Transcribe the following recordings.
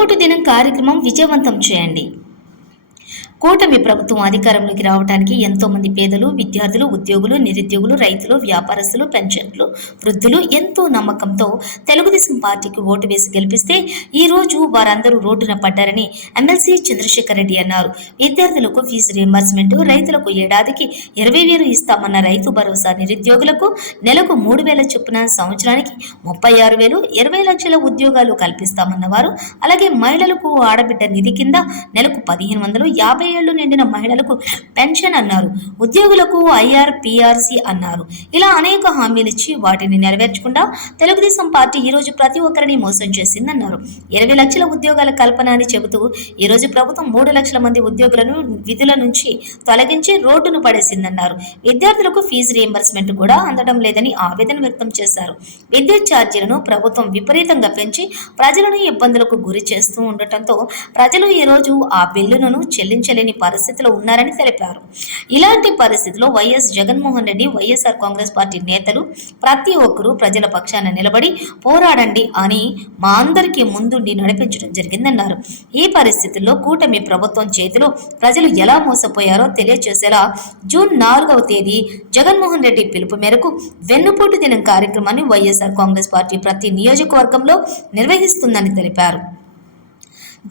వెన్నుపోటు దినం కార్యక్రమం విజయవంతం చేయండి. కూటమి ప్రభుత్వం అధికారంలోకి రావడానికి ఎంతో మంది పేదలు, విద్యార్థులు, ఉద్యోగులు, నిరుద్యోగులు, రైతులు, వ్యాపారస్తులు, పెన్షన్లు, వృద్ధులు ఎంతో నమ్మకంతో తెలుగుదేశం పార్టీకి ఓటు వేసి గెలిపిస్తే ఈ రోజు వారందరూ రోడ్డున పడ్డారని ఎమ్మెల్సీ చంద్రశేఖర్ రెడ్డి అన్నారు. విద్యార్థులకు ఫీజు రీయింబర్స్మెంట్, రైతులకు ఏడాదికి 20,000 ఇస్తామన్న రైతు భరోసా, నిరుద్యోగులకు నెలకు 3,000 చొప్పున, సంవత్సరానికి 36,000, 20 లక్షల ఉద్యోగాలు కల్పిస్తామన్న వారు, అలాగే మహిళలకు ఆడబిడ్డ నిధి కింద నెలకు 1,500, 50 ఏళ్లు నిండిన మహిళలకు పెన్షన్ అన్నారు. ఉద్యోగులకు ఐఆర్, పిఆర్సి అన్నారు. ఇలా అనేక హామీలు ఇచ్చి వాటిని నెరవేర్చకుండా తెలుగుదేశం పార్టీ ఈ రోజు ప్రతి ఒక్కరిని మోసం చేసిందన్నారు. 20 లక్షల ఉద్యోగాల కల్పన అని చెబుతూ ఈ రోజు ప్రభుత్వం 3 లక్షల మంది ఉద్యోగులను విధుల నుంచి తొలగించి రోడ్డును పడేసిందన్నారు. విద్యార్థులకు ఫీజు రీయింబర్స్మెంట్ కూడా అందడం లేదని ఆవేదన వ్యక్తం చేశారు. విద్యుత్ ఛార్జీలను ప్రభుత్వం విపరీతంగా పెంచి ప్రజలను ఇబ్బందులకు గురి చేస్తూ ఉండటంతో ప్రజలు ఈ రోజు ఆ బిల్లులను చెల్లించలేని పరిస్థితిలో ఉన్నారని తెలిపారు. ఇలాంటి పరిస్థితిలో వైఎస్ జగన్మోహన్ రెడ్డి, వైఎస్ఆర్ కాంగ్రెస్ పార్టీ నేతలు ప్రతి ఒక్కరూ ప్రజల పక్షాన నిలబడి పోరాడండి అని మా అందరికీ ముందుండి నడిపించడం జరిగిందన్నారు. ఈ పరిస్థితుల్లో కూటమి ప్రభుత్వం చేతిలో ప్రజలు ఎలా మోసపోయారో తెలియజేసేలా జూన్ 4వ తేదీ జగన్మోహన్ రెడ్డి పిలుపు మేరకు వెన్నుపోటు దినం కార్యక్రమాన్ని వైఎస్ఆర్ కాంగ్రెస్ పార్టీ ప్రతి నియోజకవర్గంలో నిర్వహిస్తుందని తెలిపారు.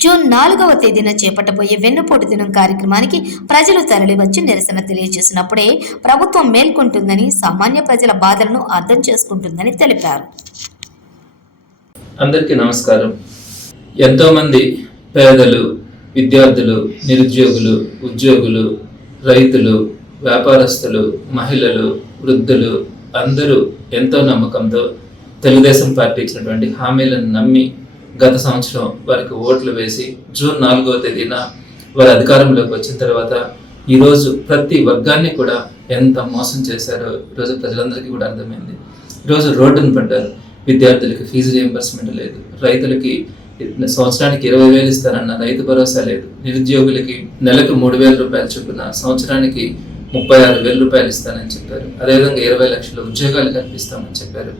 జూన్ 4వ తేదీన చేపట్టబోయే వెన్నుపోటు దినం కార్యక్రమానికి ప్రజలు తరలివచ్చి నిరసన తెలియజేసినప్పుడే ప్రభుత్వం మేల్కొంటుందని, సామాన్య ప్రజల బాధలను అర్థం చేసుకుంటుందని తెలిపారు. అందరికీ నమస్కారం. ఎంతో మంది పేదలు, విద్యార్థులు, నిరుద్యోగులు, ఉద్యోగులు, రైతులు, వ్యాపారస్తులు, మహిళలు, వృద్ధులు అందరూ ఎంతో నమ్మకంతో తెలుగుదేశం పార్టీ ఇచ్చినటువంటి హామీలను నమ్మి గత సంవత్సరం వారికి ఓట్లు వేసి జూన్ 4వ తేదీన వారి అధికారంలోకి వచ్చిన తర్వాత ఈరోజు ప్రతి వర్గాన్ని కూడా ఎంత మోసం చేశారో ఈరోజు ప్రజలందరికీ కూడా అర్థమైంది. ఈరోజు రోడ్డును పడ్డారు. విద్యార్థులకి ఫీజు రీయింబర్స్మెంట్ లేదు, రైతులకి సంవత్సరానికి 20,000 ఇస్తారన్న రైతు భరోసా లేదు, నిరుద్యోగులకి నెలకు 3,000 రూపాయలు చొప్పున, సంవత్సరానికి 36,000 రూపాయలు ఇస్తానని చెప్పారు. అదేవిధంగా 20 లక్షల ఉద్యోగాలు కల్పిస్తామని చెప్పారు.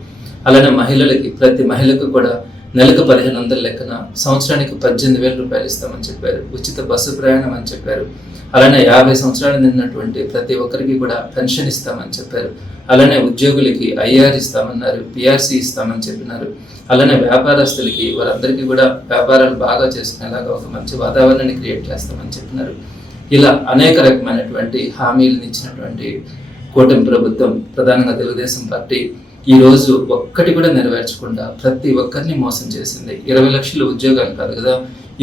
అలానే మహిళలకి ప్రతి మహిళకు కూడా నెలకు 1,500 లెక్కన, సంవత్సరానికి 18,000 రూపాయలు ఇస్తామని చెప్పారు. ఉచిత బస్సు ప్రయాణం అని చెప్పారు. అలానే 50 సంవత్సరాలు నిన్నటువంటి ప్రతి ఒక్కరికి కూడా పెన్షన్ ఇస్తామని చెప్పారు. అలానే ఉద్యోగులకి ఐఆర్ ఇస్తామన్నారు, పిఆర్సి ఇస్తామని చెప్పినారు. అలానే వ్యాపారస్తులకి వారందరికీ కూడా వ్యాపారాలు బాగా చేసుకునేలాగా ఒక మంచి వాతావరణాన్ని క్రియేట్ చేస్తామని చెప్పినారు. ఇలా అనేక రకమైనటువంటి హామీలను ఇచ్చినటువంటి కూటమి ప్రభుత్వం, ప్రధానంగా తెలుగుదేశం పార్టీ ఈ రోజు ఒక్కటి కూడా నెరవేర్చకుండా ప్రతి ఒక్కరిని మోసం చేసింది. 20 లక్షల ఉద్యోగాలు కాదు కదా,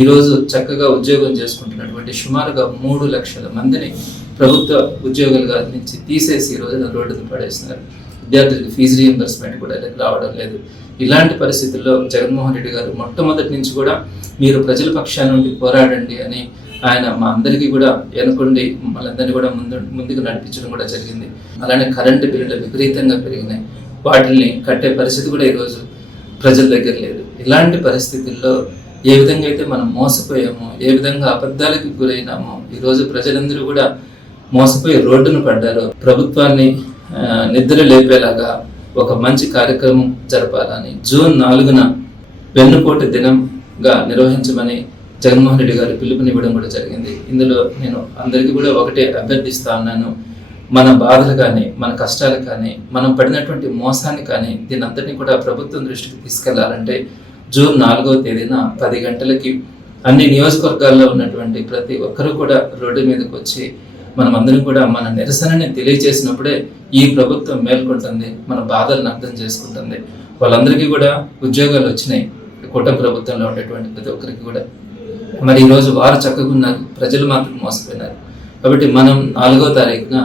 ఈరోజు చక్కగా ఉద్యోగం చేసుకుంటున్నటువంటి సుమారుగా 3 లక్షల మందిని ప్రభుత్వ ఉద్యోగులుగా నుంచి తీసేసి ఈ రోజున రోడ్డును పడేస్తున్నారు. విద్యార్థులకు ఫీజు రీయింబర్స్మెంట్ కూడా రావడం లేదు. ఇలాంటి పరిస్థితుల్లో జగన్మోహన్ రెడ్డి గారు మొట్టమొదటి నుంచి కూడా మీరు ప్రజల పక్షాన నుండి పోరాడండి అని ఆయన మా అందరికీ కూడా ఎన్నుకోండి, మనందరినీ కూడా ముందుకు నడిపించడం కూడా జరిగింది. అలానే కరెంటు బిల్లులు విపరీతంగా పెరిగినాయి. వాటిని కట్టే పరిస్థితి కూడా ఈరోజు ప్రజల దగ్గర లేదు. ఇలాంటి పరిస్థితుల్లో ఏ విధంగా అయితే మనం మోసపోయామో, ఏ విధంగా అబద్ధాలకు గురైనామో, ఈరోజు ప్రజలందరూ కూడా మోసపోయి రోడ్డును పడ్డారు. ప్రభుత్వాన్ని నిద్ర లేపేలాగా ఒక మంచి కార్యక్రమం జరపాలని జూన్ 4న వెన్నుపోటు దినంగా నిర్వహించమని జగన్మోహన్ రెడ్డి గారు పిలుపునివ్వడం కూడా జరిగింది. ఇందులో నేను అందరికీ కూడా ఒకటే అభ్యర్థిస్తా ఉన్నాను. మన బాధలు కానీ, మన కష్టాలు కానీ, మనం పడినటువంటి మోసాన్ని కానీ దీని అంతటినీ కూడా ప్రభుత్వం దృష్టికి తీసుకెళ్లాలంటే జూన్ 4వ తేదీన 10 గంటలకి అన్ని నియోజకవర్గాల్లో ఉన్నటువంటి ప్రతి ఒక్కరూ కూడా రోడ్డు మీదకి వచ్చి మనం అందరం కూడా మన నిరసనని తెలియజేసినప్పుడే ఈ ప్రభుత్వం మేల్కొంటుంది, మన బాధలను అర్థం చేసుకుంటుంది. వాళ్ళందరికీ కూడా ఉద్యోగాలు వచ్చినాయి, కూటమి ప్రభుత్వంలో ఉండేటువంటి ప్రతి ఒక్కరికి కూడా. మరి ఈరోజు వారు చక్కగా ఉన్నారు, ప్రజలు మాత్రం మోసపోయినారు. కాబట్టి మనం 4వ తారీఖున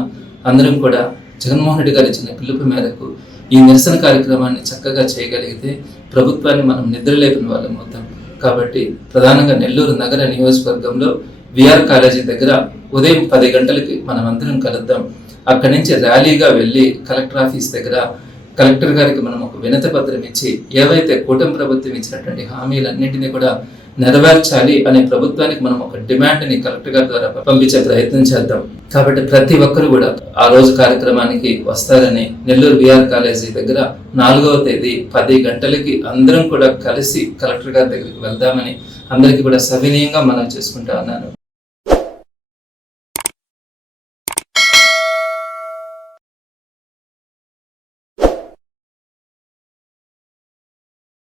అందరం కూడా జగన్మోహన్ రెడ్డి గారు ఇచ్చిన పిలుపు మేరకు ఈ నిరసన కార్యక్రమాన్ని చక్కగా చేయగలిగితే ప్రభుత్వాన్ని మనం నిద్రలేపిన వాళ్ళం అవుతాం. కాబట్టి ప్రధానంగా నెల్లూరు నగర నియోజకవర్గంలో విఆర్ కాలేజీ దగ్గర ఉదయం 10 గంటలకి మనం అందరం కలుద్దాం. అక్కడి నుంచి ర్యాలీగా వెళ్ళి కలెక్టర్ ఆఫీస్ దగ్గర కలెక్టర్ గారికి మనం ఒక వినతి పత్రం ఇచ్చి ఏవైతే కూటమి ప్రభుత్వం ఇచ్చినటువంటి హామీలన్నింటినీ కూడా నెరవేర్చాలి అనే ప్రభుత్వానికి మనం ఒక డిమాండ్ని కలెక్టర్ గారి ద్వారా పంపించే ప్రయత్నం చేద్దాం. కాబట్టి ప్రతి ఒక్కరు కూడా ఆ రోజు కార్యక్రమానికి వస్తారని నెల్లూరు విఆర్ కాలేజీ దగ్గర 4వ తేదీ 10 గంటలకి అందరం కూడా కలిసి కలెక్టర్ గారి దగ్గరికి వెళ్దామని అందరికీ కూడా సవినయంగా మనం చేసుకుంటా ఉన్నాను.